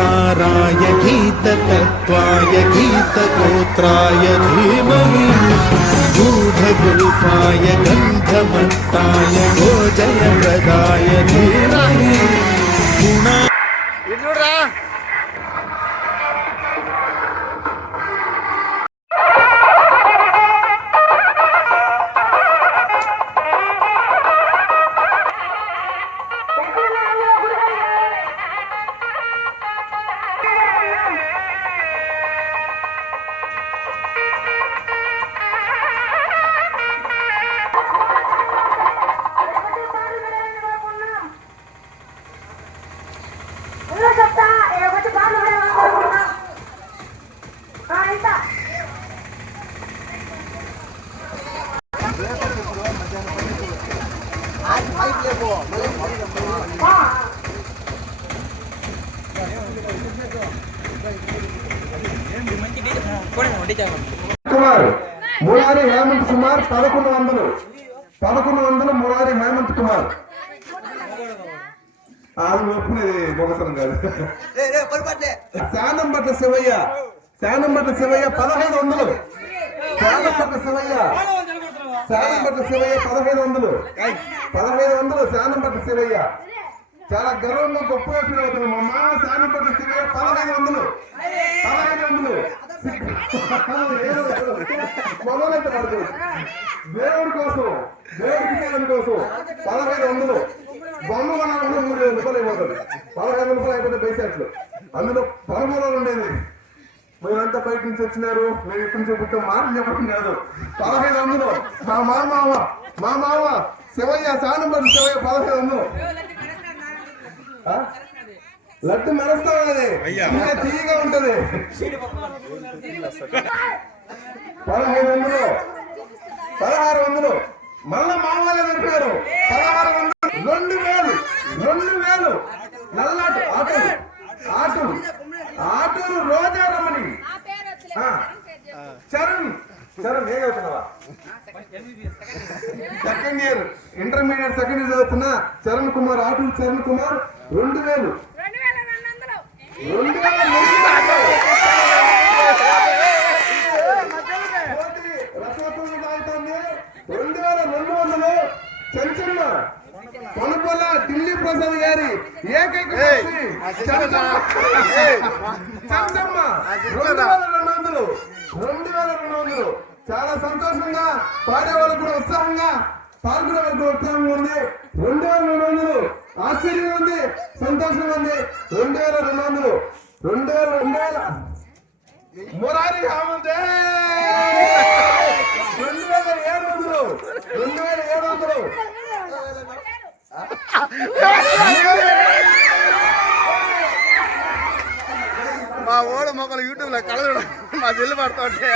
गीतसाराय गीततत्त्वाय गीतगोत्राय धीमहि गूढगुल्फाय गन्धमत्ताय गोजयप्रदाय धीमहि गुणा కుమార్ అది ఒప్పుకునేది మొగతనం కాదు. శానంబట్ల శివయ్య శానంబట్ల శివయ్య పదహైదు వందలు. శానంబట్ల శివయ్య శానంబట్ల శివయ్య పదహైదు వందలు. పదహైదు వందలు శానంబట్ల శివయ్య. చాలా గర్వంగా గొప్పగా ఫీల్ అవుతుంది మా మామ శానంబట్ల శివయ్య పదహైదు వందలు. పదహైదు వందలు. మొదలైతే పడదు దేవుడి కోసం దేవుడి దేవుడి కోసం పదహైదు వందలు బొమ్మ కొనాలంటే మూడు వేల రూపాయలు అయిపోతుంది పదహైదు రూపాయలు అయిపోతే బైసాట్లు అందులో పరమూలాలు ఉండేది మీరంతా బయట నుంచి వచ్చినారు మీరు ఇక్కడి నుంచి మాటలు చెప్పడం కాదు పదహైదు వందలు మా మామ మా మామ శివయ్య సానంబడి శివయ్య పదహైదు వందలు లడ్డు మెరుస్తా ఉన్నది ఇంకా తీయగా ఉంటది. పదహైదు వందలు. పదహారు వందలు. మళ్ళా మామూలుగా నడిపారు. పదహారు వందలు. రెండు వేలు. రెండు వేలు. నల్లాటు ఆటోలు ఆటోలు ఆటోలు రోజా రమణి. చరణ్. చరణ్ ఏ చదువుతున్నావా? Second year. Intermediate second year చదువుతున్నా. చరణ్ కుమార్ ఆటోలు చరణ్ కుమార్ రెండు వేలు. రెండు వేల రెండు వందలు. రెండు వేల రెండు ఢిల్లీ ప్రసాద్ గారి ఏకైక భక్తి. రెండు వేల రెండు వందలు రెండు వేల రెండు వందలు చాలా సంతోషంగా పాడే వాళ్ళు కూడా ఉత్సాహంగా పాల్గొనే వాళ్ళు కూడా ఉత్సాహంగా ఉంది రెండు వేల రెండు వందలు ఆశ్చర్యం ఉంది సంతోషం ఉంది. రెండు వేల రెండు వందలు రెండు వేల రెండు వేల మురారి రెండు వేల ఏడు వందలు రెండు వేల ఏడు వందలు మా ఓడ మొక్కలు యూట్యూబ్లో కలదు మా చెల్లి పడుతుంటే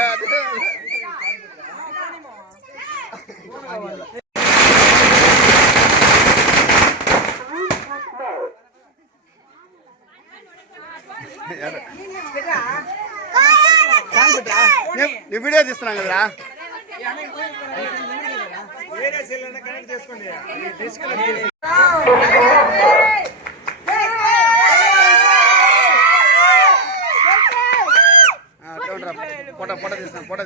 నీ- వీడియో తీస్తున్నాం కదరా. ఆ, అట్లా ఫోటో ఫోటో తీస్తాను ఫోటో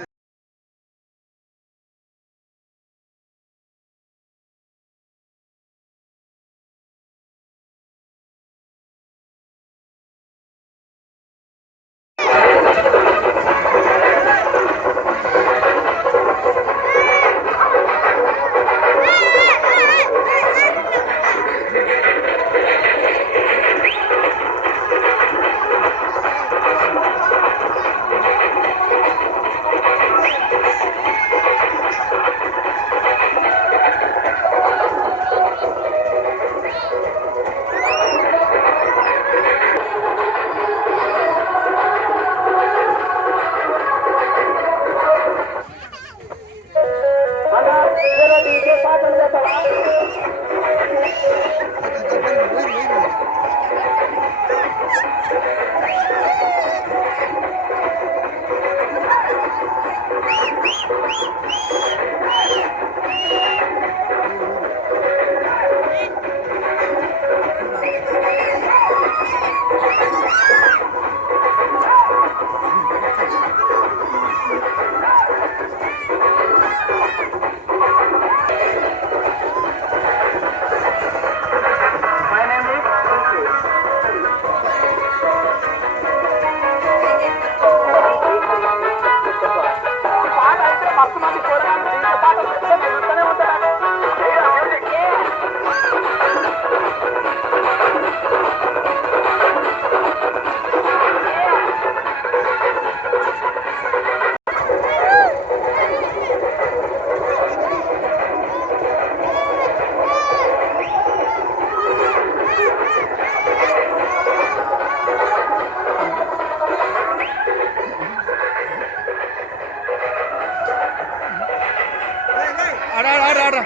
తీ- ఆడ ఆడ ఆడ ఆడ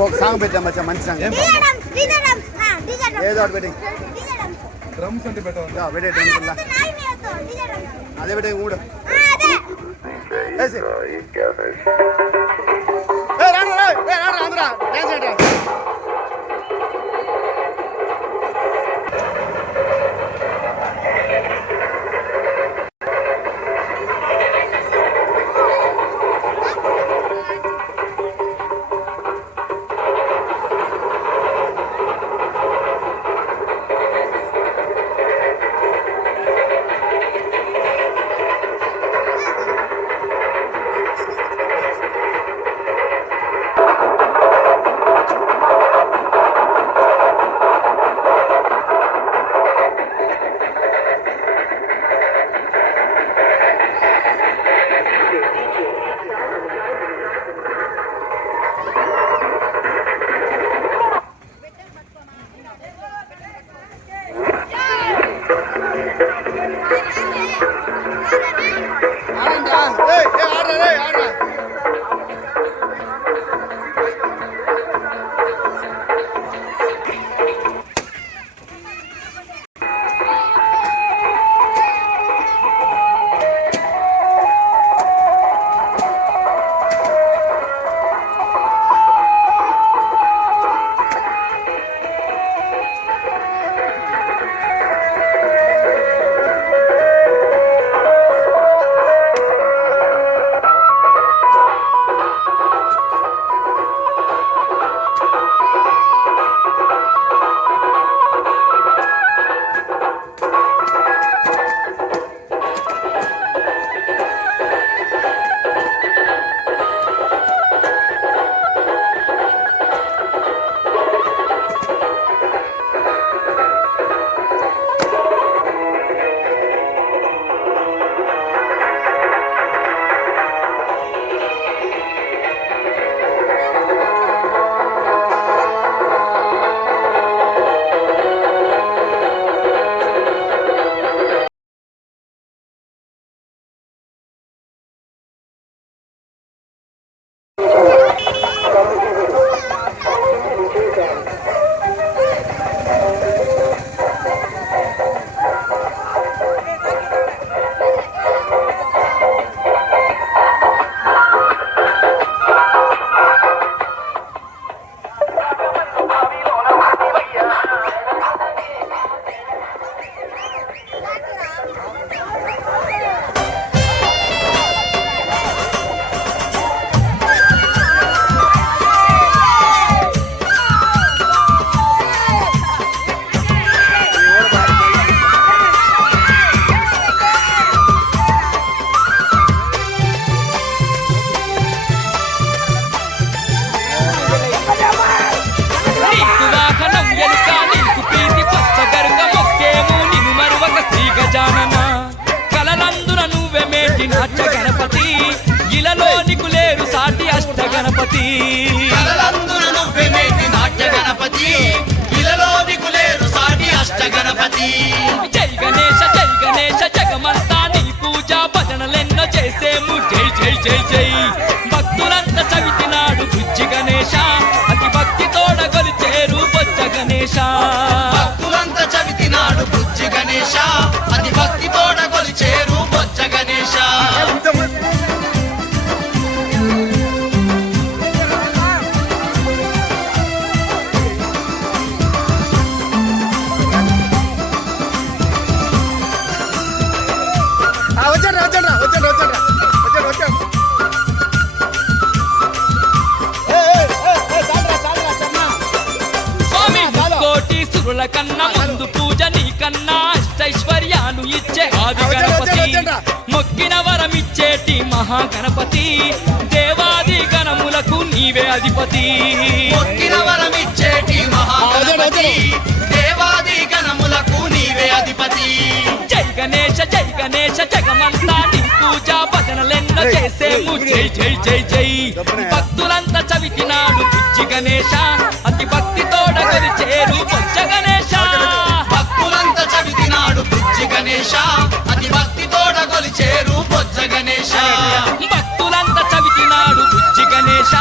ఒక సాంగ్ పెట్టాం మచ్చా మంచి సాంగ్ ఏదో ఒకటి పెట్టి డ్రమ్స్ అంటే పెట్టాలి పెట్టే అదే పెట్టే కూడా వేసి ఏ రాను రా ఏ రాను ఆంధ్రా డాన్స్ చేయరా ஆடுறா ஆடுறா. గజానన కలలందున నువ్వే మేటి నాట్య గణపతి. ఇలలో నీకు లేరు సాటి అష్ట గణపతి. కలలందున నువ్వెమేటి నాట్య గణపతి. ఇలలో దిగులేరు సాటి అష్ట గణపతి. జై గణేశ జై గణేశ జగమంతా నీ పూజ భజనలెన్నో చేసేము. జై జై జై జై. భక్తులంతా చవితి నాడు బుజ్జి గణేశ. అతి భక్తి తోడ కొలిచేరు బొజ్జ గణేశ. మహాగణపతి దేవాది గణములకు నీవే అధిపతి. మొక్కిన వరమిచ్చేటి మహాగణపతి దేవాది గణములకు నీవే అధిపతి. జై గణేశ జై గణేశ జగమంతా నీ పూజ భజనలెన్నో చేసేము. జై జై జై జై. భక్తులంతా చవితినాడు బుజ్జి గణేశ అతి భక్తి తోడ కొలిచేరు బొజ్జ గణేశ. భక్తులంత చవితి నాడు బుజ్జి గణేశ అతి భక్తి గణేశ భక్తులంత చవితినాడు బుజ్జి గణేశ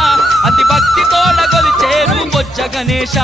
అతి భక్తి తోడ చేరు బొజ్జ గణేశ.